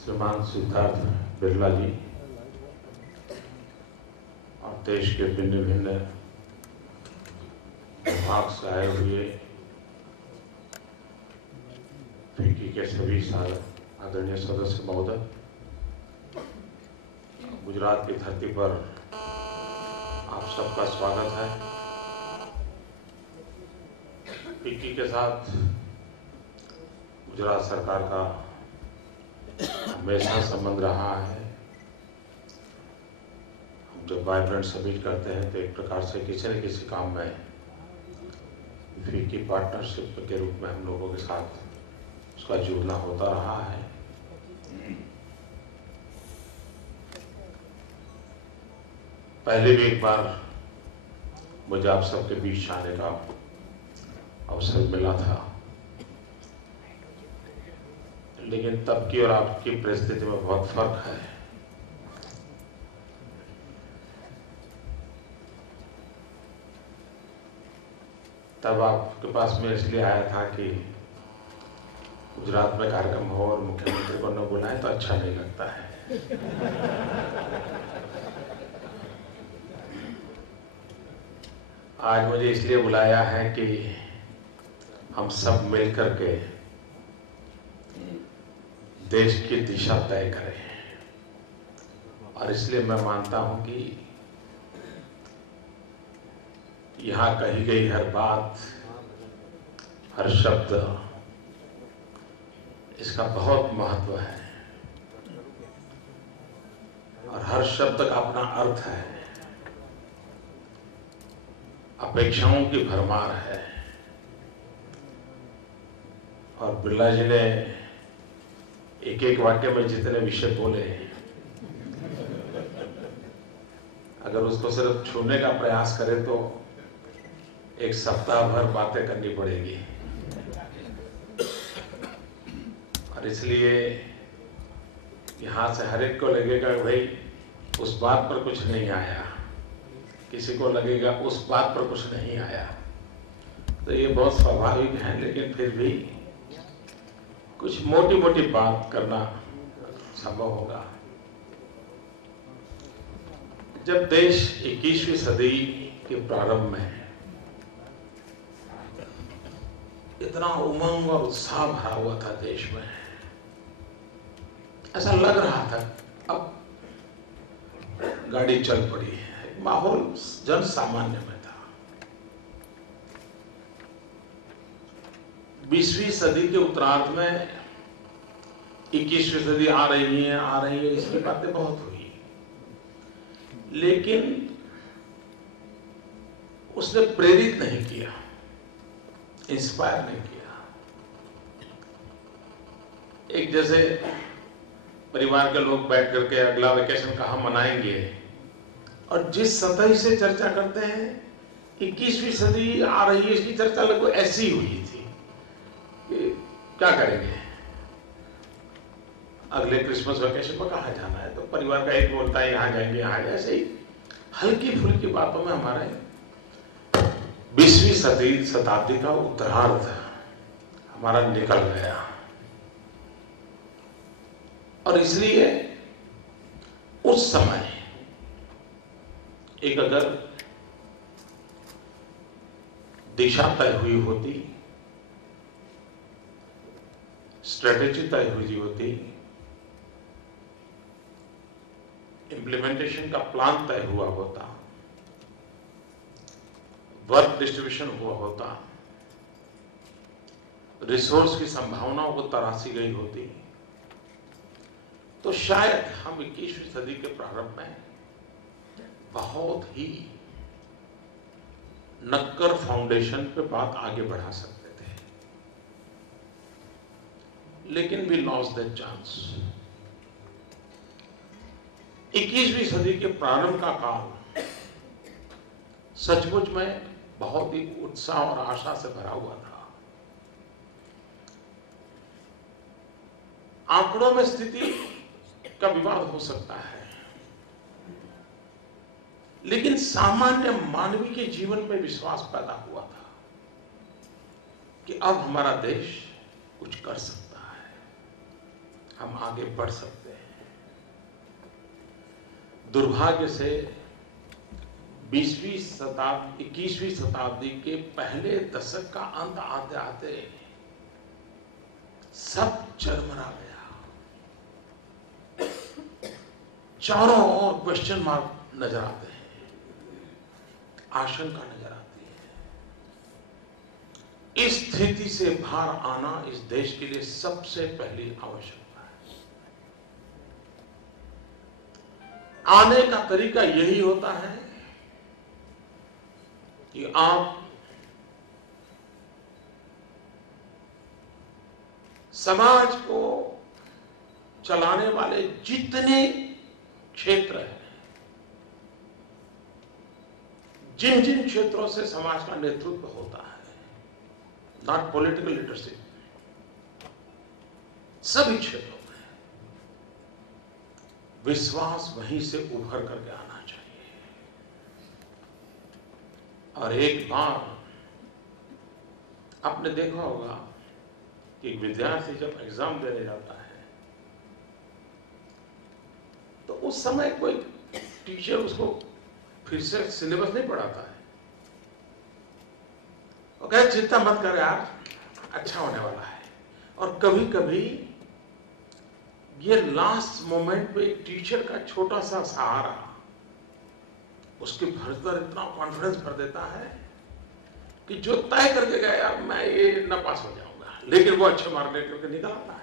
श्रीमान सिद्धार्थ बिरला जी और देश के भिन्न भिन्न विभाग से आए हुए फिक्की के सभी आदरणीय सदस्य महोदय, गुजरात की धरती पर आप सबका स्वागत है। फिक्की के साथ गुजरात सरकार का हमेशा संबंध रहा है। हम जब वाइब्रेंट समिट करते हैं तो एक प्रकार से किसी न किसी काम में फिक्की पार्टनरशिप के रूप में हम लोगों के साथ उसका जुड़ना होता रहा है। पहले भी एक बार मुझे आप सबके बीच आने का अवसर मिला था, लेकिन तब की और आपकी परिस्थिति में बहुत फर्क है। तब आपके पास मैं इसलिए आया था कि गुजरात में कार्यक्रम हो और मुख्यमंत्री को न बुलाए तो अच्छा नहीं लगता है। आज मुझे इसलिए बुलाया है कि हम सब मिलकर के देश की दिशा तय करें, और इसलिए मैं मानता हूं कि यहां कही गई हर बात, हर शब्द, इसका बहुत महत्व है और हर शब्द का अपना अर्थ है। अपेक्षाओं की भरमार है और बिरला जी ने एक एक वाक्य में जितने विषय बोले, अगर उसको सिर्फ छूने का प्रयास करें तो एक सप्ताह भर बातें करनी पड़ेगी। और इसलिए यहां से हर एक को लगेगा भाई उस बात पर कुछ नहीं आया, किसी को लगेगा उस बात पर कुछ नहीं आया, तो ये बहुत स्वाभाविक है। लेकिन फिर भी कुछ मोटी मोटी बात करना संभव होगा। जब देश 21वीं सदी के प्रारंभ में इतना उमंग और उत्साह भरा हुआ था देश में, ऐसा लग रहा था अब गाड़ी चल पड़ी है, माहौल जन सामान्य में था। 20वीं सदी के उत्तरार्ध में 21वीं सदी आ रही है, इसकी बातें बहुत हुई, लेकिन उसने प्रेरित नहीं किया, इंस्पायर नहीं किया। एक जैसे परिवार के लोग बैठ करके अगला वेकेशन कहाँ मनाएंगे, और जिस सतह से चर्चा करते हैं 21वीं सदी आ रही है, इसकी चर्चा लगभग ऐसी हुई थी कि क्या करेंगे, अगले क्रिसमस वेकेशन में कहाँ जाना है, तो परिवार का एक बोलता है यहाँ जाएंगे यहाँ जाएंगे। ऐसे ही हल्की फुल्की बातों में हमारे 20वीं शताब्दी का उत्तरार्ध हमारा निकल गया। और इसलिए उस समय एक अगर दिशा तय हुई होती, स्ट्रेटेजी तय हुई होती, इम्प्लीमेंटेशन का प्लान तय हुआ होता, वर्क डिस्ट्रीब्यूशन हुआ होता, रिसोर्स की संभावनाओं को तराशी गई होती, तो शायद हम 21वीं सदी के प्रारंभ में बहुत ही नक्कर फाउंडेशन पे बात आगे बढ़ा सकते थे। लेकिन वी लॉस्ट दैट चांस। 21वीं सदी के प्रारंभ का काल सचमुच में बहुत ही उत्साह और आशा से भरा हुआ था। आंकड़ों में स्थिति का विवाद हो सकता है, लेकिन सामान्य मानवीय के जीवन में विश्वास पैदा हुआ था कि अब हमारा देश कुछ कर सकता है, हम आगे बढ़ सकते हैं। दुर्भाग्य से 21वीं शताब्दी के पहले दशक का अंत आते आते सब चरमरा गया। चारों ओर क्वेश्चन मार्क नजर आते हैं, आशंका नजर आती है। इस स्थिति से बाहर आना इस देश के लिए सबसे पहली आवश्यकता है। आने का तरीका यही होता है कि आप समाज को चलाने वाले जितने क्षेत्र हैं, जिन जिन क्षेत्रों से समाज का नेतृत्व होता है, नॉट पॉलिटिकल लीडरशिप, सभी क्षेत्रों में विश्वास वहीं से उभर करके आना चाहिए। और एक बार आपने देखा होगा कि विद्यार्थी जब एग्जाम देने जाता है तो उस समय कोई टीचर उसको फिर से सिलेबस नहीं पढ़ाता है। वो कहे चिंता मत कर यार, अच्छा होने वाला है। और कभी कभी ये लास्ट मोमेंट पे एक टीचर का छोटा सा सहारा उसके भीतर इतना कॉन्फिडेंस भर देता है कि जो तय करके गया यार मैं ये न पास हो जाऊंगा, लेकिन वो अच्छे मार्क लेकर के निकल आता है।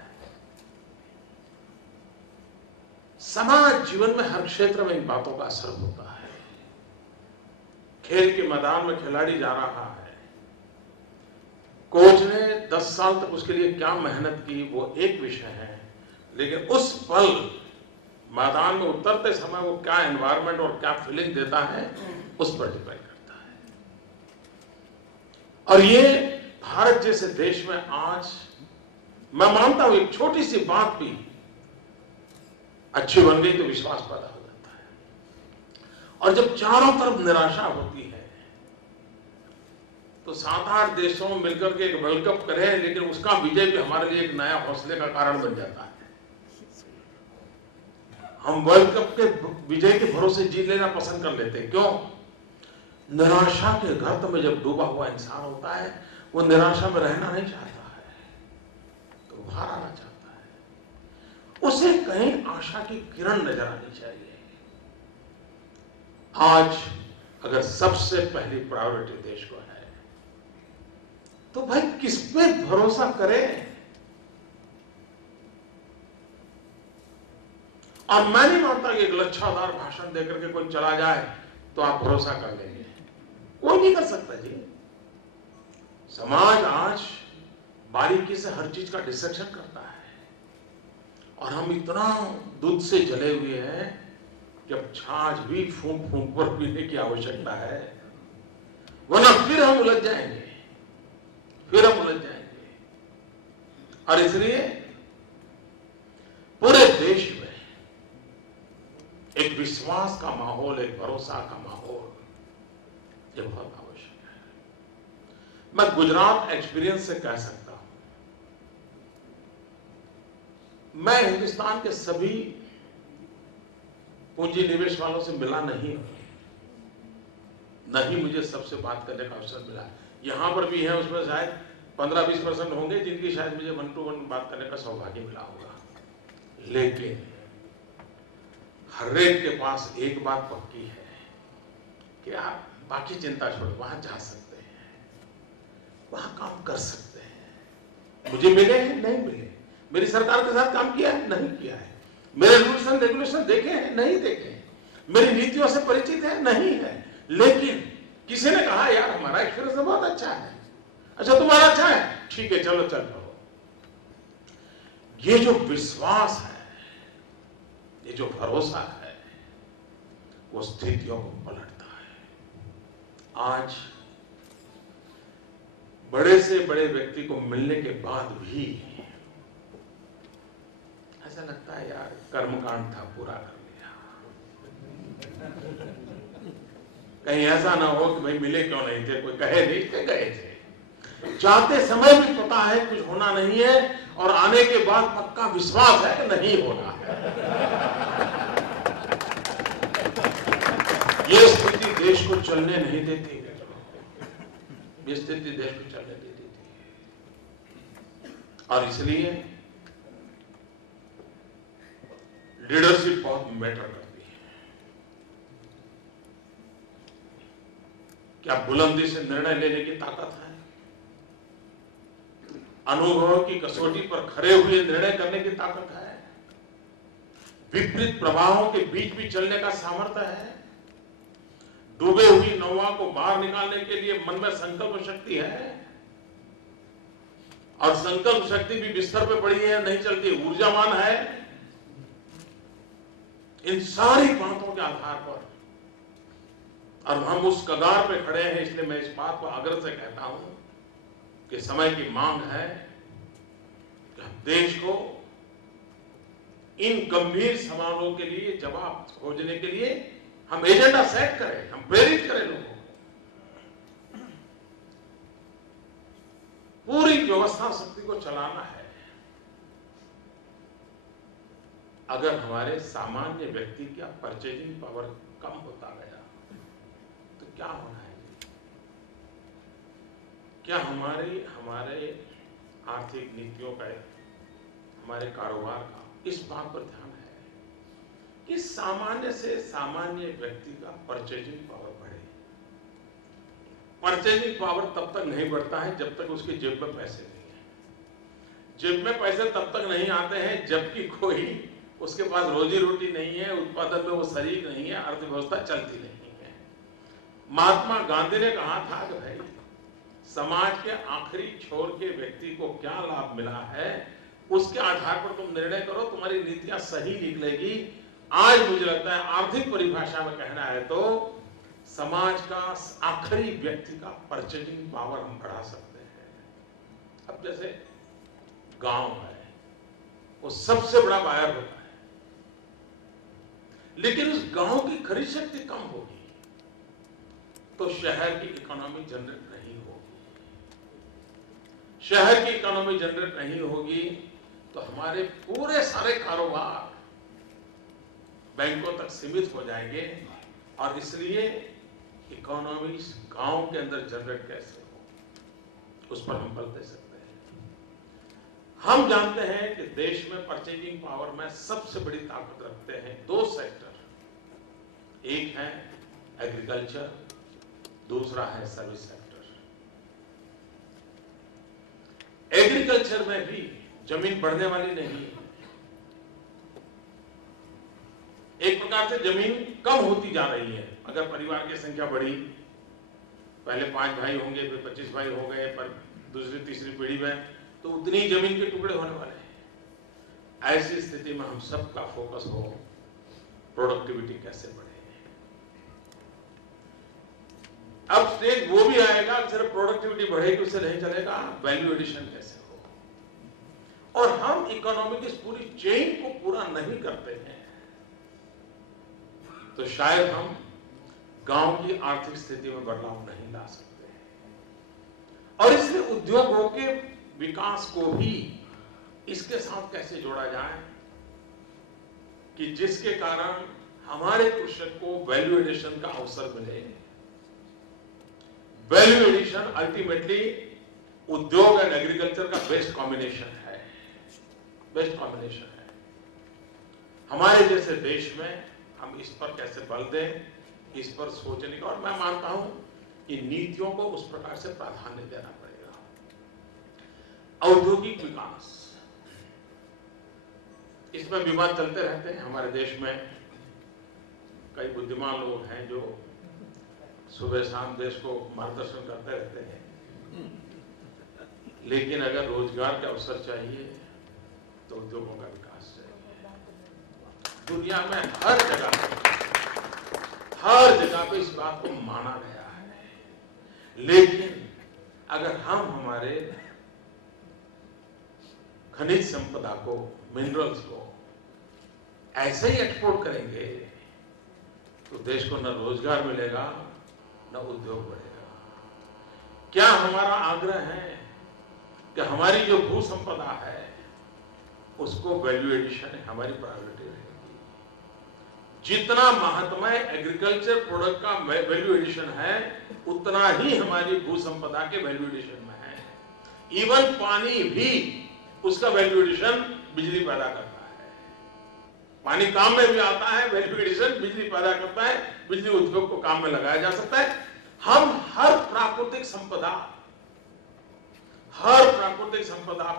समाज जीवन में हर क्षेत्र में इन बातों का असर होता है। खेल के मैदान में खिलाड़ी जा रहा है, कोच ने 10 साल तक उसके लिए क्या मेहनत की वो एक विषय है, लेकिन उस पल मैदान में उतरते समय वो क्या एनवायरनमेंट और क्या फीलिंग देता है उस पर डिपेंड करता है। और ये भारत जैसे देश में आज मैं मानता हूं एक छोटी सी बात भी अच्छी बन गई तो विश्वास पैदा हो जाता है। और जब चारों तरफ निराशा होती है तो 7-8 देशों में मिलकर के एक वर्ल्ड कप करें, लेकिन उसका विजय भी हमारे लिए एक नया हौसले का कारण बन जाता है। हम वर्ल्ड कप के विजय के भरोसे जी लेना पसंद कर लेते हैं। क्यों? निराशा के गर्त में जब डूबा हुआ इंसान होता है वो निराशा में रहना नहीं चाहता है, तो बाहर आना चाहता है। उसे कहीं आशा की किरण नजर आनी चाहिए। आज अगर सबसे पहली प्रायोरिटी देश को है तो भाई किस पे भरोसा करें? और मैं नहीं मानता कि एक लच्छादार भाषण देकर के कोई चला जाए तो आप भरोसा कर लेंगे, कोई नहीं कर सकता जी। समाज आज बारीकी से हर चीज का डिसेक्शन करता है और हम इतना दूध से जले हुए हैं कि अब छाछ भी फूंक फूंक पर पीने की आवश्यकता है, वरना फिर हम उलझ जाएंगे। और इसलिए पूरे देश में एक विश्वास का माहौल, एक भरोसा का माहौल ये बहुत आवश्यक है। मैं गुजरात एक्सपीरियंस से कह सकता हूं, मैं हिंदुस्तान के सभी पूंजी निवेश वालों से मिला नहीं हूं, नहीं मुझे सबसे बात करने का अवसर मिला। यहां पर भी है, उसमें शायद 15-20% होंगे जिनकी शायद मुझे 1-to-1 बात करने का सौभाग्य मिला होगा। लेकिन हर एक के पास एक बात पक्की है कि आप बाकी चिंता छोड़ो, वहां जा सकते हैं, वहां काम कर सकते हैं। मुझे मिले हैं, नहीं मिले, मेरी सरकार के साथ काम किया है, नहीं किया है, मेरे रूल्स एंड रेगुलेशन देखे हैं, नहीं देखे, मेरी नीतियों से परिचित है, नहीं है, लेकिन किसी ने कहा यार हमारा एक्सपीरियंस बहुत अच्छा है। अच्छा तुम्हारा अच्छा है, ठीक है चलो चल रहो। ये जो विश्वास है, ये जो भरोसा है, वो स्थितियों को पलटता है। आज बड़े से बड़े व्यक्ति को मिलने के बाद भी ऐसा लगता है यार कर्मकांड था, पूरा कर लिया। कहीं ऐसा ना हो कि भाई मिले क्यों नहीं थे, कोई कहे नहीं थे, गए थे। जाते समय भी पता है कुछ होना नहीं है और आने के बाद पक्का विश्वास है कि नहीं होना है। ये स्थिति देश को चलने नहीं देती है, ये स्थिति देश को चलने नहीं देती है। और इसलिए लीडरशिप बहुत मैटर करती है। क्या बुलंदी से निर्णय लेने की ताकत है? अनुभव की कसौटी पर खड़े हुए निर्णय करने की ताकत है? विपरीत प्रभावों के बीच भी चलने का सामर्थ्य है? डूबे हुई नौवा को बाहर निकालने के लिए मन में संकल्प शक्ति है? और संकल्प शक्ति भी बिस्तर पे पड़ी है, नहीं चलती, ऊर्जावान है? इन सारी बातों के आधार पर और हम उस कगार पे खड़े हैं, इसलिए मैं इस बात को आग्रह से कहता हूं कि समय की मांग है कि हम देश को इन गंभीर सवालों के लिए जवाब खोजने के लिए हम एजेंडा सेट करें, हम प्रेरित करें लोगों को। पूरी व्यवस्था शक्ति को चलाना है। अगर हमारे सामान्य व्यक्ति का परचेजिंग पावर कम होता गया तो क्या होना है? क्या हमारे आर्थिक नीतियों का, हमारे कारोबार का इस बात पर ध्यान है कि सामान्य से सामान्य व्यक्ति का परचेजिंग पावर बढ़े? परचेजिंग पावर तब तक नहीं बढ़ता है जब तक उसकी जेब में पैसे नहीं है। जेब में पैसे तब तक नहीं आते हैं जबकि कोई उसके पास रोजी रोटी नहीं है, उत्पादन में वो शरीक नहीं है, अर्थव्यवस्था चलती नहीं है। महात्मा गांधी ने कहा था कि भाई समाज के आखिरी छोर के व्यक्ति को क्या लाभ मिला है, उसके आधार पर तुम निर्णय करो, तुम्हारी नीतियां सही निकलेगी। आज मुझे लगता है आर्थिक परिभाषा में कहना है तो समाज का आखिरी व्यक्ति का परचेजिंग पावर हम बढ़ा सकते हैं। अब जैसे गांव है, वो सबसे बड़ा बायर होता है, लेकिन उस गांव की खरीद शक्ति कम होगी तो शहर की इकोनॉमी जनरेट नहीं होगी। शहर की इकोनॉमी जनरेट नहीं होगी तो हमारे पूरे सारे कारोबार बैंकों तक सीमित हो जाएंगे। और इसलिए इकोनॉमी गांव के अंदर जनरेट कैसे हो, उस पर हम बल दे सकते हैं। हम जानते हैं कि देश में परचेजिंग पावर में सबसे बड़ी ताकत रखते हैं दो सेक्टर, एक है एग्रीकल्चर, दूसरा है सर्विस सेक्टर। एग्रीकल्चर में भी जमीन बढ़ने वाली नहीं है, एक प्रकार से जमीन कम होती जा रही है। अगर परिवार की संख्या बढ़ी, पहले 5 भाई होंगे, फिर 25 भाई हो गए, पर दूसरी तीसरी पीढ़ी में तो उतनी ही जमीन के टुकड़े होने वाले हैं। ऐसी स्थिति में हम सबका फोकस हो प्रोडक्टिविटी कैसे बढ़े। अब स्टेज वो भी आएगा, सिर्फ प्रोडक्टिविटी बढ़ेगी उससे नहीं चलेगा, वैल्यू एडिशन कैसे हो। और हम इकोनॉमी की पूरी चेन को पूरा नहीं करते हैं तो शायद हम गांव की आर्थिक स्थिति में बदलाव नहीं ला सकते। और इसलिए उद्योगों के विकास को भी इसके साथ कैसे जोड़ा जाए कि जिसके कारण हमारे कृषक को वैल्यू एडिशन का अवसर मिले। वैल्यू एडिशन अल्टीमेटली उद्योग एंड एग्रीकल्चर का बेस्ट कॉम्बिनेशन है, बेस्ट कॉम्बिनेशन है। हमारे जैसे देश में हम इस पर कैसे बल दें, इस पर सोचने का, और मैं मानता हूं कि नीतियों को उस प्रकार से प्राधान्य देना पड़ेगा। औद्योगिक विकास, इसमें विवाद चलते रहते हैं। हमारे देश में कई बुद्धिमान लोग हैं जो सुबह शाम देश को मार्गदर्शन करते रहते हैं, लेकिन अगर रोजगार के अवसर चाहिए तो उद्योगों का विकास चाहिए। दुनिया में हर जगह पे इस बात को माना गया है। लेकिन अगर हम हमारे खनिज संपदा को, मिनरल्स को ऐसे ही एक्सपोर्ट करेंगे तो देश को न रोजगार मिलेगा न उद्योग बढ़ेगा। क्या हमारा आग्रह है कि हमारी जो भू संपदा है उसको वैल्यू एडिशन हमारी प्रायोरिटी रहेगी। जितना महत्व एग्रीकल्चर प्रोडक्ट का वैल्यू एडिशन है, उतना ही हमारी भू संपदा के वैल्यू एडिशन में है। इवन पानी भी उसका वैल्यू एडिशन बिजली पैदा करता है। पानी काम में भी आता है, वैल्यू एडिशन बिजली पैदा करता है, बिजली उद्योग को काम में लगाया जा सकता है। हम हर प्राकृतिक संपदा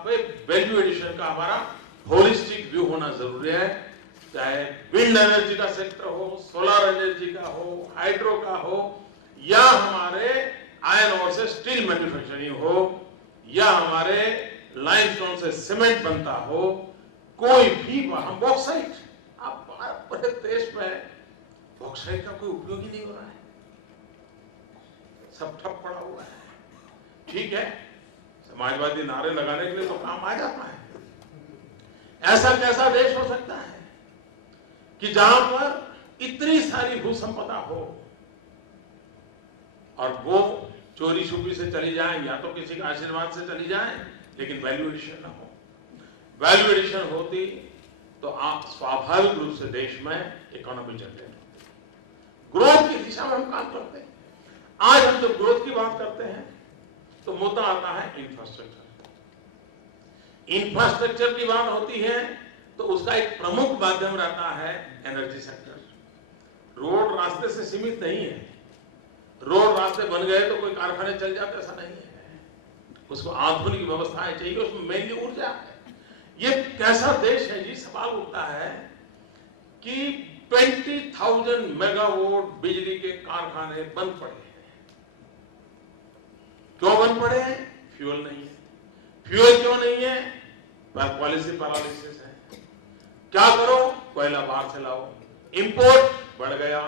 पे वैल्यू एडिशन का हमारा होलिस्टिक व्यू होना जरूरी है। चाहे विंड एनर्जी का सेक्टर हो, सोलर एनर्जी का हो, हाइड्रो का हो, या हमारे आयरन ओर से स्टील मैन्युफैक्चरिंग हो, या हमारे लाइमस्टोन से सीमेंट बनता हो, कोई भी हम बॉक्साइट, आप पूरे देश में बॉक्साइट का कोई उपयोग ही नहीं हो रहा है, सब ठप पड़ा हुआ है। ठीक है, समाजवादी नारे लगाने के लिए तो काम आ जाता है। ऐसा कैसा देश हो सकता है कि जहां पर इतनी सारी भू संपदा हो और वो चोरी छुपी से चली जाए या तो किसी के आशीर्वाद से चली जाए, लेकिन वैल्यू एडिशन ना हो। वैल्यू एडिशन होती तो आप स्वाभाविक रूप से देश में इकोनॉमी जनरेट होती, ग्रोथ की दिशा में हम काम करते हैं। आज हम जब ग्रोथ की बात करते हैं तो मुद्दा आता है इंफ्रास्ट्रक्चर। इंफ्रास्ट्रक्चर की बात होती है तो उसका एक प्रमुख माध्यम रहता है एनर्जी सेक्टर। रोड रास्ते से सीमित नहीं है, रोड रास्ते बन गए तो कोई कारखाने चल जाते, ऐसा नहीं है। उसको आधुनिक व्यवस्थाएं चाहिए, उसमें मेनली ऊर्जा है। ये कैसा देश है जी, सवाल उठता है कि 20,000 मेगावाट बिजली के कारखाने बंद पड़े हैं। क्यों बंद पड़े हैं? फ्यूल नहीं है। फ्यूल क्यों नहीं है? पॉलिसी पैरालिसिस है। क्या करो? कोयला बाहर से लाओ, इंपोर्ट बढ़ गया,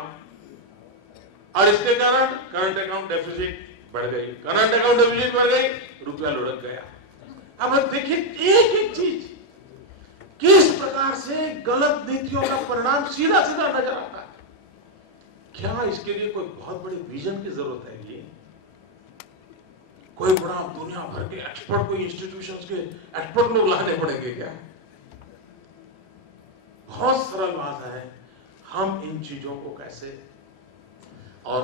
और इसके कारण करंट अकाउंट डेफिसिट बढ़ गई। करंट अकाउंट डेफिसिट बढ़ गई, रुपया लुढ़क गया। अब देखिए एक एक चीज किस प्रकार से गलत नीतियों का परिणाम सीधा सीधा नजर आता है। क्या इसके लिए कोई बहुत बड़ी विजन की जरूरत है? ये कोई बड़ा दुनिया भर के एक्सपर्ट, कोई इंस्टीट्यूशंस के एक्सपर्ट लोग लाने पड़ेंगे क्या? बहुत सरल बात है, हम इन चीजों को कैसे, और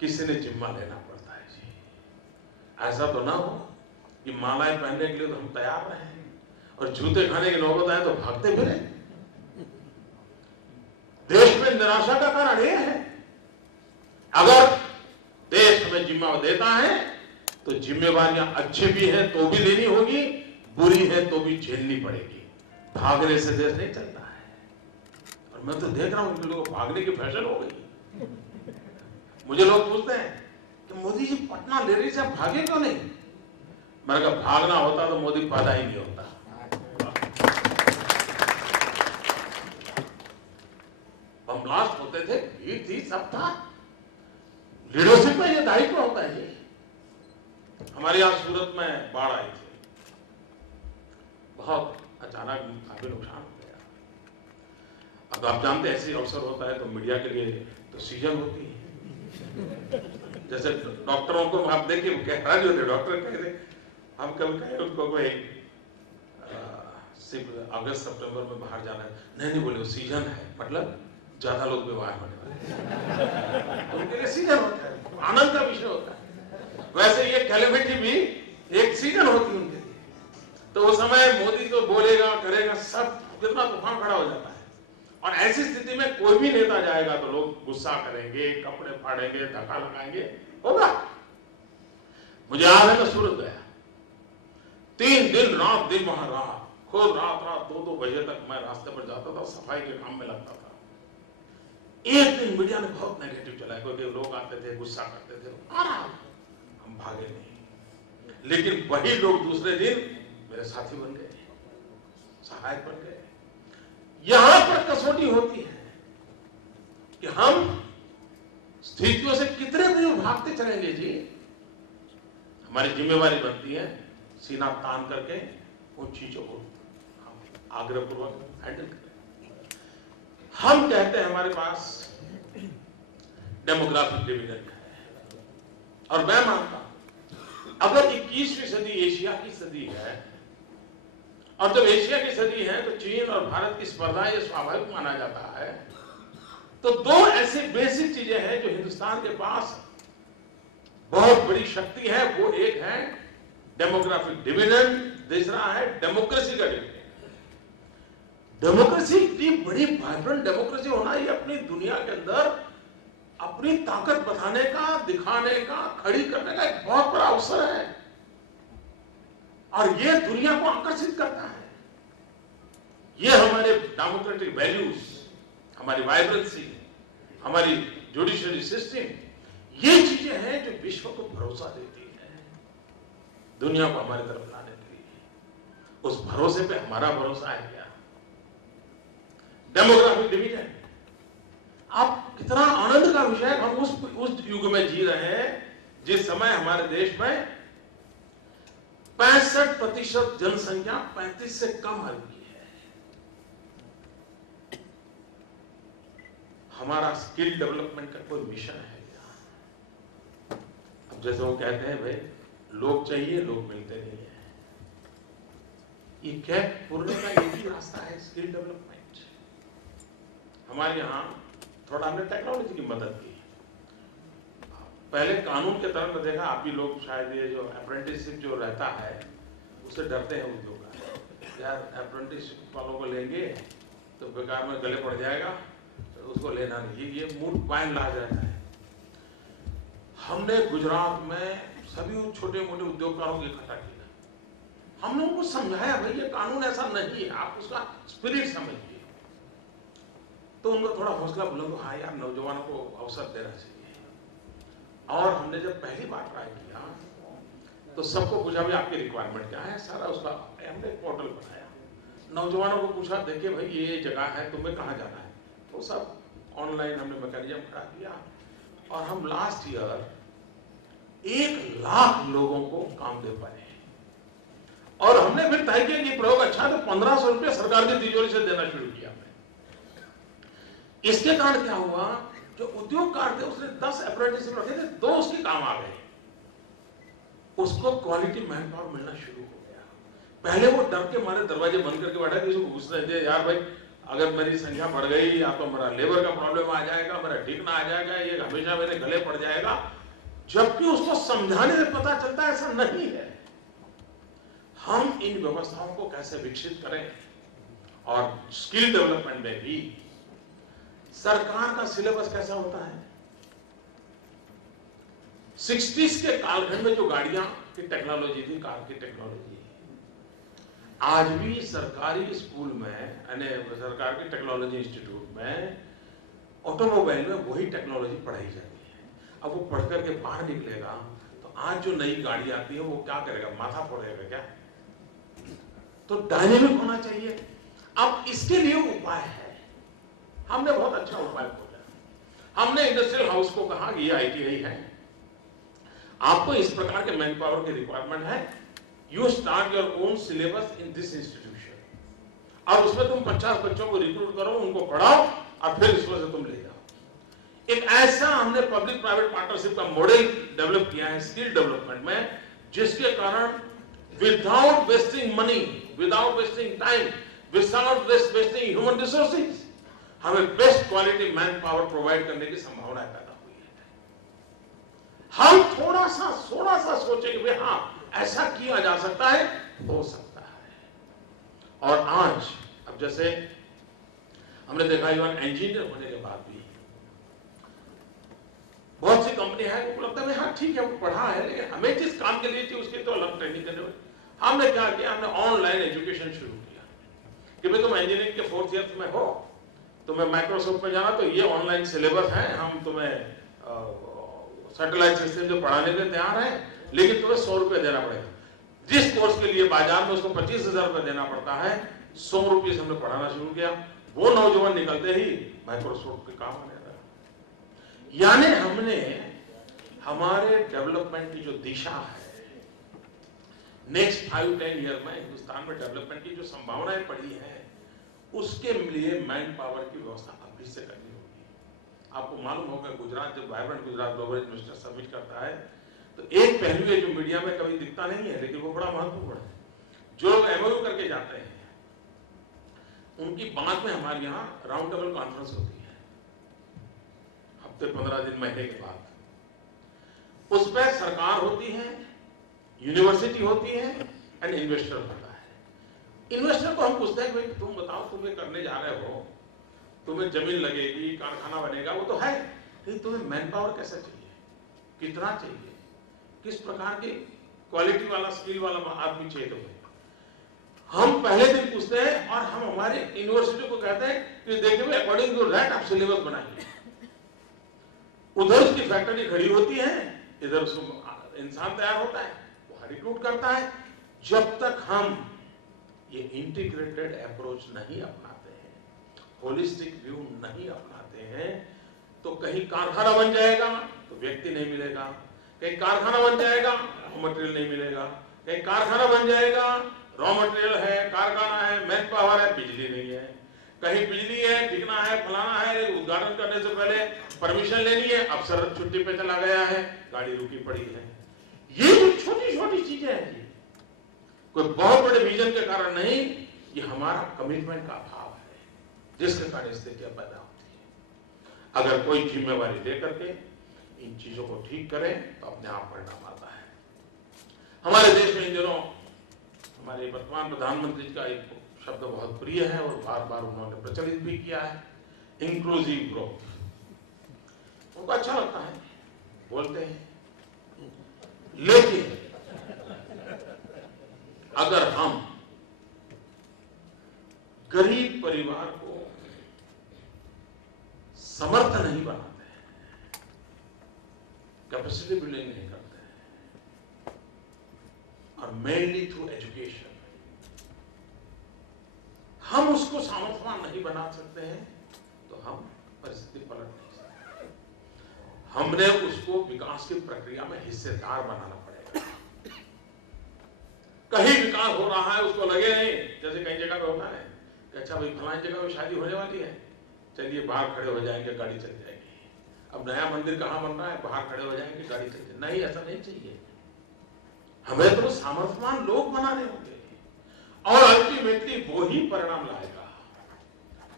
किसी ने जिम्मा लेना पड़ता है जी। ऐसा तो ना हो कि मालाएं पहनने के लिए तो हम तैयार रहे और जूते खाने की नौबत आए तो भागते फिरे। देश में निराशा का कारण यह है, अगर देश हमें जिम्मा देता है तो जिम्मेवारियां अच्छी भी है तो भी लेनी होगी, बुरी है तो भी झेलनी पड़ेगी। भागने से देश नहीं चलता है। और मैं तो देख रहा हूं कि लोग भागने की फैशन हो गई। मुझे लोग पूछते हैं कि मोदी जी पटना ले रही से आप भागे क्यों नहीं? मैंने कहा भागना होता तो मोदी पैदा ही नहीं होता। बम ब्लास्ट होते थे, भीड़ थी, सब था। लीडरशिप में ये दायित्व होता है जी। हमारे यहां सूरत में बाढ़ आई थी, बहुत अचानक काफी नुकसान हो गया। अब आप जानते हैं ऐसे अवसर होता है तो मीडिया के लिए तो सीजन होती है। जैसे डॉक्टरों को आप देखिए वो कह रहा जो थे, डॉक्टर कह रहे हम कल कहे उनको कोई सिर्फ अगस्त सितंबर में बाहर जाना है, नहीं बोले वो सीजन है, मतलब ज्यादा लोग बीमार होने वाले। तो उनके लिए सीजन होता है, आनंद का विषय होता है। वैसे ये कैलेमिटी भी एक सीजन होती है उनके लिए। तो उस समय मोदी तो बोलेगा करेगा, सब कितना तूफान खड़ा हो जाता है। और ऐसी स्थिति में कोई भी नेता जाएगा तो लोग गुस्सा करेंगे, कपड़े फाड़ेंगे, धक्का लगाएंगे, होगा। मुझे याद है मैं सूरत गया, 3 दिन रात दिन वहां रहा, खुद रात 2-2 बजे तक मैं रास्ते पर जाता था, सफाई के काम में लगता था। एक दिन मीडिया ने बहुत नेगेटिव चलाया, क्योंकि लोग आते थे, गुस्सा करते थे, हम भागे नहीं। लेकिन वही लोग दूसरे दिन मेरे साथी बन गए, सहायक बन गए। यहां पर कसौटी होती है कि हम स्थितियों से कितने दूर भागते चलेंगे जी। हमारी जिम्मेवारी बनती है सीना तान करके उन चीजों को हम आग्रहपूर्वक हैंडल करें। हम कहते हैं हमारे पास डेमोग्राफिक डिविडेंड है, और मैं मानता हूं अगर 21वीं सदी एशिया की सदी है और जब एशिया की सदी है तो चीन और भारत की स्पर्धा ये स्वाभाविक माना जाता है। तो दो ऐसी बेसिक चीजें हैं जो हिंदुस्तान के पास बहुत बड़ी शक्ति है। वो एक है डेमोग्राफिक डिविडेंड, दूसरा है डेमोक्रेसी का डिविडेंड। डेमोक्रेसी की बड़ी वाइब्रेंट डेमोक्रेसी होना, ये अपनी दुनिया के अंदर अपनी ताकत बताने का, दिखाने का, खड़ी करने का एक बहुत बड़ा अवसर है और ये दुनिया को आकर्षित करता है। ये हमारे डेमोक्रेटिक वैल्यूज, हमारी वाइब्रेंसी, हमारी जुडिशरी सिस्टम, ये चीजें हैं जो विश्व को भरोसा देती है दुनिया को हमारी तरफ लाने के लिए। उस भरोसे पे हमारा भरोसा है क्या? डेमोग्राफिक डिवीजन, आप कितना आनंद का विषय है। हम उस युग में जी रहे हैं जिस समय हमारे देश में 65% जनसंख्या 35 से कम आयु की है। हमारा स्किल डेवलपमेंट का कोई मिशन है क्या? अब जैसे वो कहते हैं भाई लोग चाहिए, लोग मिलते नहीं है। ये गैप पूर्ण का एक ही रास्ता है, स्किल डेवलपमेंट। हमारे यहां थोड़ा हमने टेक्नोलॉजी की मदद की। पहले कानून के तरफ में देखा, आप भी लोग शायद ये जो अप्रेंटिसशिप जो रहता है उससे डरते हैं उद्योग यार, अप्रेंटिसशिप वालों को लेंगे तो बेकार में गले पड़ जाएगा, तो उसको लेना नहीं। ये मूड बाइन लाज रहता है। हमने गुजरात में सभी छोटे मोटे उद्योगकारों को इकट्ठा किया। हमने उनको समझाया भाई ये कानून ऐसा नहीं है, आप उसका स्पिरिट समझिए। तो उनको थोड़ा हौसला बुलंद, हाँ यार नौजवानों को अवसर देना चाहिए। और हमने जब पहली बार ट्राई किया तो सबको पूछा भाई आपकी रिक्वायरमेंट क्या है, सारा उसका हमने एक पोर्टल बनाया। नौजवानों को पूछा देखिए भाई ये जगह है, तुम्हें कहाँ जाना है, तो सब ऑनलाइन हमने मैकेनिज्म खड़ा किया और हम लास्ट ईयर 1 लाख लोगों को काम दे पाए। और हमने फिर तय किया कि प्रयोग अच्छा, तो 1500 रुपये सरकार की तिजोरी से देना शुरू किया। इसके कारण क्या हुआ, जो उद्योगकार थे उसने 10 अप्रेंटिसशिप रखे थे, 2 उसके काम आ गए। उसको क्वालिटी मैन पावर मिलना शुरू हो गया। पहले वो डर के मारे दरवाजे बंद करके बैठा, किसी को घुसने दिया यार भाई अगर मेरी संख्या बढ़ गई या तो मेरा लेबर का प्रॉब्लम आ जाएगा, मेरा ठिकाना आ जाएगा, ये हमेशा मेरे गले पड़ जाएगा। जबकि उसको समझाने से पता चलता है ऐसा नहीं है। हम इन व्यवस्थाओं को कैसे विकसित करें। और स्किल डेवलपमेंट में भी सरकार का सिलेबस कैसा होता है। 60s के कालखंड में जो गाड़ियां की टेक्नोलॉजी थी, कार की टेक्नोलॉजी, आज भी सरकारी स्कूल में यानी सरकार के टेक्नोलॉजी इंस्टीट्यूट में ऑटोमोबाइल में वही टेक्नोलॉजी पढ़ाई जाती है। अब वो पढ़ करके बाहर निकलेगा तो आज जो नई गाड़ी आती है वो क्या करेगा, माथा फोड़ेगा क्या? तो डायनेमिक होना चाहिए। अब इसके लिए उपाय है, हमने बहुत अच्छा उपाय खोजा। हमने इंडस्ट्रियल हाउस को कहा ये ITI है, आपको इस प्रकार के मैन पावर की रिक्वायरमेंट है, you start your own syllabus in this institution. और उसमें तुम 50 बच्चों को रिक्रूट करो, उनको पढ़ाओ और फिर उसमें से तुम ले जाओ। एक ऐसा हमने पब्लिक प्राइवेट पार्टनरशिप का मॉडल डेवलप किया है स्किल डेवलपमेंट में, जिसके कारण without wasting money, without wasting time, without wasting human resources, हमें best quality man power provide करने की संभावना पैदा हुई है। हम थोड़ा सा सोचे कि भाई हाँ ऐसा किया जा सकता है, हो सकता है। और आज अब जैसे हमने देखा इवन इंजीनियर होने के बाद भी बहुत सी कंपनी है वो लगता है हाँ ठीक है वो पढ़ा है, लेकिन हमें जिस काम के लिए थी उसकी तो अलग ट्रेनिंग करने में हमने क्या किया, हमने ऑनलाइन एजुकेशन शुरू किया कि भाई तुम इंजीनियरिंग के 4th ईयर में हो, तुम्हें माइक्रोसॉफ्ट में जाना तो ये ऑनलाइन सिलेबस है, हम तुम्हें सैटेलाइट सिस्टम जो पढ़ाने के तैयार है, लेकिन तुम्हें 100 रुपये देना पड़ेगा। जिस कोर्स के लिए बाजार में उसको 25,000 रुपये देना पड़ता है, 100 रुपये से हमने पढ़ाना शुरू किया। वो नौजवान निकलते ही माइक्रोसॉफ्ट के काम आने लगा। यानी हमने हमारे डेवलपमेंट की जो दिशा है, नेक्स्ट 5-10 ईयर में हिंदुस्तान में डेवलपमेंट की जो संभावनाएं पड़ी हैं, उसके लिए मैन पावर की व्यवस्था अभी से करनी होगी। आपको मालूम होगा गुजरात जब vibrant Gujarat global investor summit करता है तो एक पहलू है जो मीडिया में कभी दिखता नहीं है, लेकिन वो बड़ा महत्वपूर्ण है। जो लोग एमओयू करके जाते हैं उनकी बाद में हमारे यहाँ राउंड टेबल कॉन्फ्रेंस होती है, हफ्ते 15 दिन महीने के बाद। उस पर सरकार होती है, यूनिवर्सिटी होती है एंड इन्वेस्टर होता है। इन्वेस्टर को हम पूछते हैं भाई तुम बताओ, तुम ये करने जा रहे हो, तुम्हें जमीन लगेगी, कारखाना बनेगा, वो तो है, लेकिन तुम्हें मैन पावर कैसा चाहिए, कितना चाहिए, किस प्रकार की क्वालिटी वाला स्किल वाला आदमी चाहिए तुम्हें। हम पहले दिन पूछते हैं और हम हमारे यूनिवर्सिटी को कहते हैं कि देखिए अकॉर्डिंग टू दैट आप सिलेबस बनाइए। उधर उसकी फैक्ट्री खड़ी होती है, इधर उसको इंसान तैयार होता है, वो रिक्रूट करता है। जब तक हम ये इंटीग्रेटेड अप्रोच नहीं अपनाते हैं, होलिस्टिक व्यू नहीं अपनाते हैं, तो कहीं कारखाना बन जाएगा तो व्यक्ति नहीं मिलेगा, कहीं कारखाना बन जाएगा मटेरियल नहीं मिलेगा, कहीं कारखाना बन जाएगा रॉ मटेरियल है, कारखाना है, मैन पावर है, बिजली नहीं है, कहीं बिजली है, ठिकाना है, फलाना है, उद्घाटन करने से पहले परमिशन लेनी है, अफसर छुट्टी पे चला गया है, गाड़ी रुकी पड़ी है। ये जो छोटी छोटी चीजें हैं, कोई बहुत बड़े विजन के कारण नहीं, ये हमारा कमिटमेंट का अभाव है, जिसके कारण स्थितियां पैदा होती है। अगर कोई जिम्मेवारी लेकर के इन चीजों को ठीक करें तो अपने आप परिणाम आता है। हमारे देश में इन दिनों हमारे वर्तमान प्रधानमंत्री का एक शब्द बहुत प्रिय है और बार बार उन्होंने प्रचलित भी किया है, इंक्लूसिव ग्रोथ। उनको अच्छा लगता है, बोलते हैं, लेकिन अगर हम गरीब परिवार को समर्थ नहीं बनाते हैं, कैपेसिटी बिल्डिंग नहीं करते हैं, और मेनली थ्रू एजुकेशन हम उसको सामर्थ्यवान नहीं बना सकते हैं, तो हम परिस्थिति पलट नहीं सकते। हमने उसको विकास की प्रक्रिया में हिस्सेदार बनाना पड़ेगा। कहीं विकास हो रहा है उसको लगे नहीं, जैसे कई जगह पे होता है कि अच्छा भाई फलानी जगह में शादी होने वाली है, चलिए बाहर खड़े हो जाएंगे, गाड़ी चल जाएगी। अब नया मंदिर कहाँ बन रहा है, बाहर खड़े हो जाएंगे, गाड़ी चल जाएगी। नहीं, ऐसा नहीं चाहिए। हमें तो सामर्थ्यवान लोग बनाने होंगे और अल्टीमेटली वो ही परिणाम लाएगा।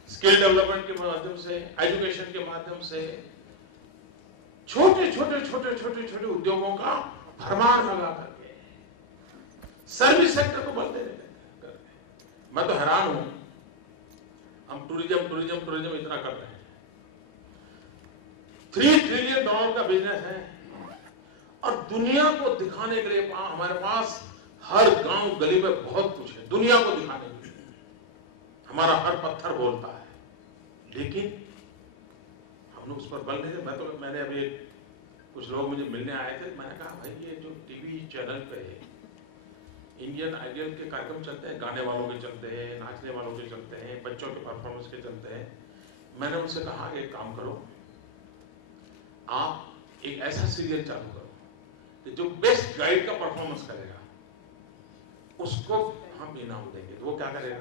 स्किल डेवलपमेंट के माध्यम से, एजुकेशन के माध्यम से, छोटे छोटे उद्योगों का भरमार लगा करके सर्विस सेक्टर को बल देने लगे। मैं तो हैरान हूं, हम टूरिज्म इतना कर रहे हैं, $3 ट्रिलियन का बिजनेस है, और दुनिया को दिखाने के लिए हमारे पास हर गांव गली में बहुत कुछ है, दुनिया को दिखाने के लिए हमारा हर पत्थर बोलता है, लेकिन हमने उस पर बल नहीं दिया। मैंने अभी कुछ लोग मुझे मिलने आए थे, मैंने कहा भाई ये जो टीवी चैनल पे इंडियन आइडल के कार्यक्रम चलते हैं, गाने वालों के चलते हैं, नाचने वालों के चलते हैं, बच्चों के परफॉर्मेंस के चलते हैं। मैंने उनसे कहा एक काम करो, आप एक ऐसा सीरियल चालू करो कि जो बेस्ट गाइड का परफॉर्मेंस करेगा उसको हम इनाम देंगे। तो वो क्या करेगा,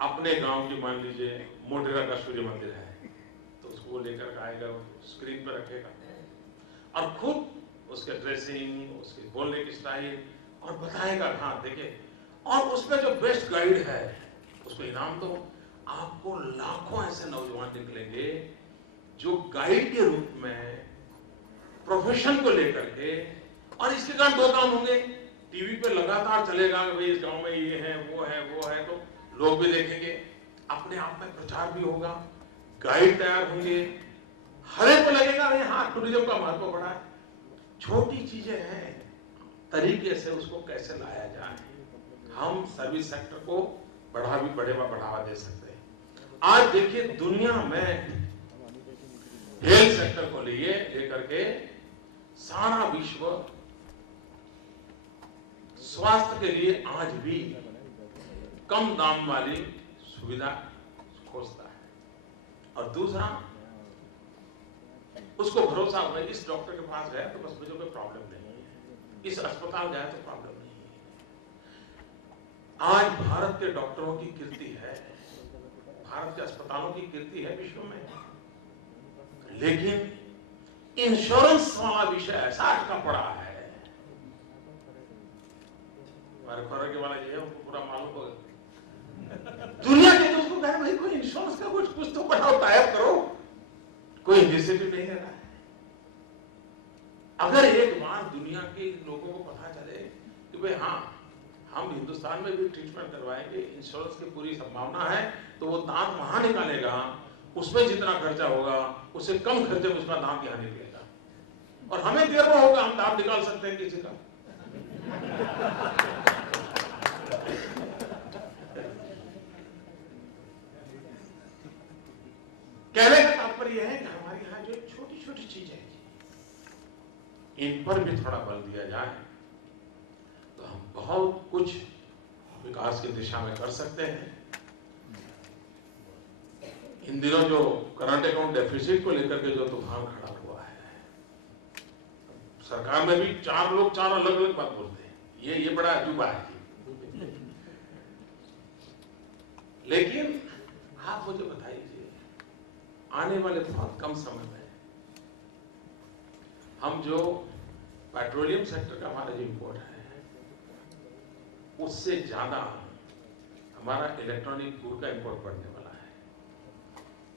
अपने गांव की मान लीजिए मोटेरा का सूर्य मंदिर है, तो उसको वो लेकर आएगा, स्क्रीन पर रखेगा और खुद उसके ड्रेसिंग, उसके बोलने की स्टाइल और बताएगा, हाँ देखिए, और उसमें जो बेस्ट गाइड है उसको इनाम दो। आपको लाखों ऐसे नौजवान निकलेंगे जो गाइड के रूप में प्रोफेशन को लेकर के, और इसके कारण दो काम होंगे, टीवी पे लगातार चलेगा कि भाई इस गांव में ये है वो है, तो लोग भी देखेंगे, अपने आप में प्रचार भी होगा, गाइड तैयार होंगे, हर एक को लगेगा भाई हाँ टूरिज्म का महत्व बढ़ा है। छोटी चीजें हैं, तरीके से उसको कैसे लाया जाए, हम सर्विस सेक्टर को बढ़ावा दे सकते हैं। आज देखिए दुनिया में हेल्थ सेक्टर को लेकर के सारा विश्व स्वास्थ्य के लिए आज भी कम दाम वाली सुविधा खोजता है, और दूसरा उसको भरोसा हुआ इस डॉक्टर के पास गया तो बस मुझे कोई प्रॉब्लम नहीं है, इस अस्पताल गया तो प्रॉब्लम नहीं है। आज भारत के डॉक्टरों की कीर्ति है, भारत के अस्पतालों की कीर्ति है विश्व में, लेकिन इंश्योरेंस वाला विषय ऐसा अटका पड़ा है हमारे खुराकी वाला ये है, उनको पूरा मालूम होगा। दुनिया के दोस्तों कहे भाई कोई इंश्योरेंस का कुछ तो बनाओ, टाइप करो, कोई इनिशिएटिव नहीं ले रहा है। अगर एक बार दुनिया के लोगों को पता चले कि भाई हाँ, हम हिंदुस्तान में भी ट्रीटमेंट करवाएंगे, इंश्योरेंस की पूरी संभावना है, तो वो दांत वहां निकालेगा, उसमें जितना खर्चा होगा उससे कम खर्चे में उसका दांत यहाँ निकलेगा, और हमें गर्व होगा हम दांत निकाल सकते हैं किसी का। कहने का तात्पर्य यह है कि हमारे यहाँ जो छोटी छोटी चीजें हैं, इन पर भी थोड़ा बल दिया जाए तो हम बहुत कुछ विकास की दिशा में कर सकते हैं। इन दिनों जो करंट अकाउंट डेफिसिट को लेकर के जो तूफान खड़ा हुआ है, सरकार में भी चार लोग चार अलग अलग बात बोलते हैं, ये बड़ा अजूबा है। लेकिन आप मुझे बताइए, आने वाले बहुत कम समय में हम जो पेट्रोलियम सेक्टर का हमारा जो इंपोर्ट है, उससे ज्यादा हमारा इलेक्ट्रॉनिक गुड का इंपोर्ट बढ़ने वाला है।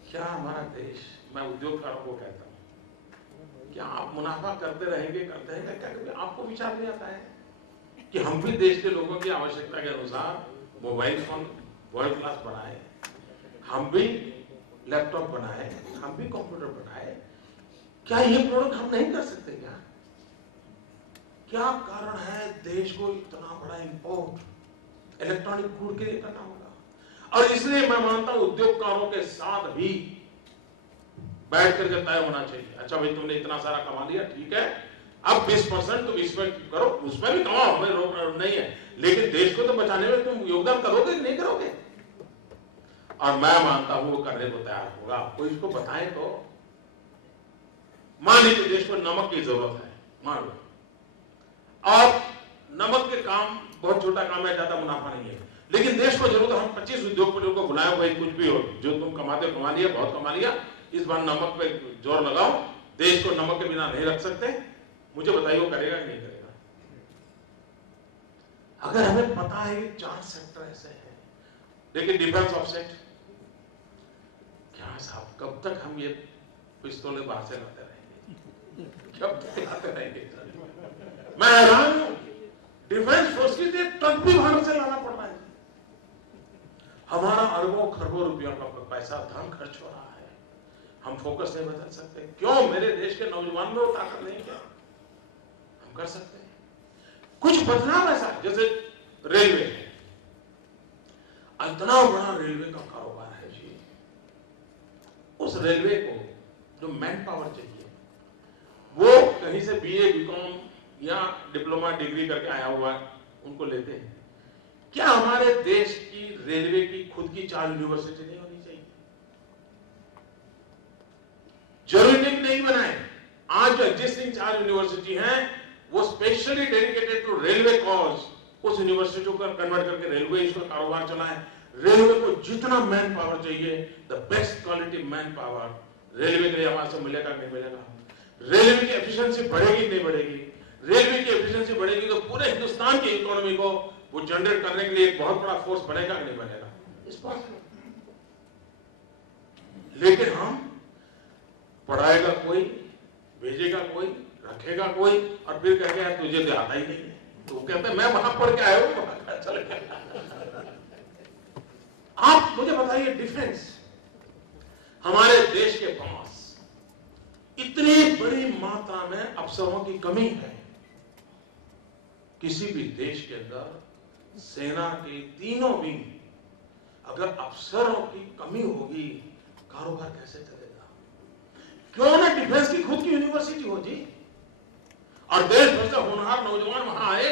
क्या हमारा देश, मैं उद्योगकारों को कहता हूं, क्या आप मुनाफा करते रहेंगे? क्या कभी आपको विचार नहीं आता है कि हम भी देश के लोगों की आवश्यकता के अनुसार मोबाइल फोन वर्ल्ड क्लास बनाए, हम भी लैपटॉप बनाए, हम भी कंप्यूटर बनाए? क्या ये प्रोडक्ट हम नहीं कर सकते? क्या कारण है देश को इतना बड़ा इंपोर्ट इलेक्ट्रॉनिक गुड के लिए करना होगा? और इसलिए मैं मानता हूं उद्योगकारों के साथ भी बैठ करके तय होना चाहिए। अच्छा भाई, तुमने इतना सारा कमा लिया, ठीक है, अब 20% तुम इसमें करो, उसमें भी कमाओ, हमें रोक नहीं है, लेकिन देश को तो बचाने में तुम योगदान करोगे कि नहीं करोगे? और मैं मानता हूं वो करने को तैयार होगा। कोई इसको बताए तो। मान लीजिए देश को नमक की जरूरत है, मान लो, और नमक के काम बहुत छोटा काम है, ज्यादा मुनाफा नहीं है, लेकिन देश को जरूरत है, हम 25 उद्योगपतियों को बुलाए, भाई कुछ भी हो, जो तुम कमाते कमा लिया, बहुत कमा लिया, इस बार नमक पे जोर लगाओ, देश को नमक के बिना नहीं रख सकते। मुझे बताइए वो करेगा कि नहीं करेगा? अगर हमें पता है कि 4 सेक्टर ऐसे हैं, लेकिन डिफेंस ऑफसेट, क्या साहब कब तक हम ये पिस्तौलें बाहर से लाते रहेंगे? कब तक लाते रहेंगे? मैं हैरान हूं, डिफेंस फोर्स के लिए ट्रक भी बाहर से लाना पड़ रहा है। हमारा अरबों खरबों रुपयों का पैसा धन खर्च हो रहा है, हम फोकस नहीं बदल सकते। क्यों? मेरे देश के नौजवान में वो ताकत नहीं? क्या हम कर सकते हैं कुछ बदलाव? ऐसा जैसे रेलवे है, इतना बड़ा रेलवे का कारोबार है जी, उस रेलवे को जो मैन पावर चाहिए, वो कहीं से बीए बीकॉम या डिप्लोमा डिग्री करके आया हुआ है, उनको लेते हैं। क्या हमारे देश की रेलवे की खुद की 4 यूनिवर्सिटी नहीं होनी चाहिए? जरूरी नहीं नहीं बनाए, आज जो एग्जिस्टिंग 4 यूनिवर्सिटी हैं, वो specially dedicated to railway cause, उस यूनिवर्सिटी को कन्वर्ट करके रेलवे इसका कारोबार चलाए। रेलवे को जितना मैन पावर चाहिए, the best quality man power railway के लिए हमारे से मिलेगा नहीं मिलेगा? रेलवे की एफिशिएंसी बढ़ेगी नहीं बढ़ेगी? रेलवे की एफिशिएंसी बढ़ेगी तो पूरे हिंदुस्तान की इकोनॉमी को वो जनरेट करने के लिए एक बहुत बड़ा फोर्स बनेगा कि नहीं बनेगा? इस बात में लेकिन हम पढ़ाएगा कोई, भेजेगा कोई, रखेगा कोई, और फिर कहेगा यार तुझे तो आता ही नहीं है, तो कहते हैं मैं वहां पढ़ के आया हूं, चले गया। आप मुझे बताइए, डिफेंस, हमारे देश के पास इतनी बड़ी मात्रा में अफसरों की कमी है। किसी भी देश के अंदर सेना के तीनों विंग, अगर अफसरों की कमी होगी, कारोबार कैसे चलेगा? क्यों ना डिफेंस की खुद की यूनिवर्सिटी हो जी, और देश भर से होनहार नौजवान वहां आए,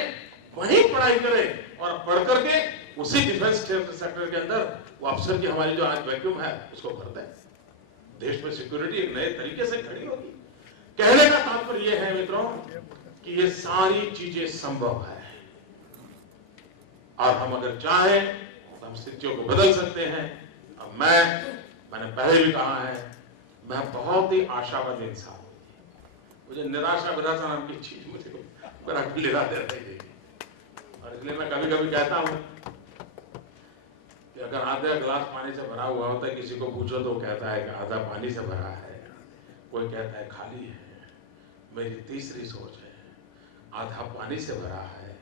वहीं पढ़ाई करें, और पढ़ करके उसी डिफेंस सेक्टर के अंदर वो अफसर की हमारी जो आज वैक्यूम है उसको भर दें। देश में सिक्योरिटी एक नए तरीके से खड़ी होगी। कहने का तात्पर्य यह है मित्रों कि ये सारी चीजें संभव है, और हम अगर चाहें तो हम स्थितियों को बदल सकते हैं। अब मैंने पहले भी कहा है, मैं बहुत ही आशावादी इंसान हूं। मुझे निराशा विराशा नाम की चीज मुझे बड़ा लिला दे रही है, और इसलिए मैं कभी कभी कहता हूं कि अगर आधा गिलास पानी से भरा हुआ होता है, किसी को पूछो तो कहता है कि आधा पानी से भरा है, कोई कहता है खाली है। मेरी तीसरी सोच है, आधा पानी से भरा है,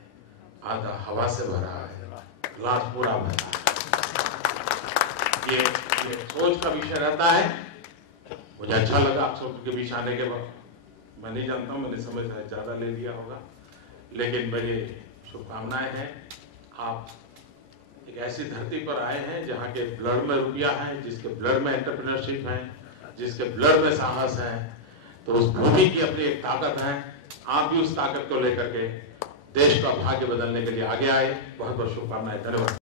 आधा हवा से भरा है, गिलास पूरा भरा है। ये सोच का विषय रहता है। मुझे अच्छा लगा आप सबके बीच आने के बाद। मैं नहीं जानता हूँ, मैंने समय ज्यादा ले लिया होगा, लेकिन मेरी शुभकामनाएं हैं। आप एक ऐसी धरती पर आए हैं जहाँ के ब्लड में रुपया है, जिसके ब्लड में एंटरप्रेन्योरशिप है, जिसके ब्लड में साहस है, तो उस भूमि की अपनी एक ताकत है। आप भी उस ताकत को लेकर के देश का भाग्य बदलने के लिए आगे आए। बहुत बहुत शुभकामनाएं। धन्यवाद।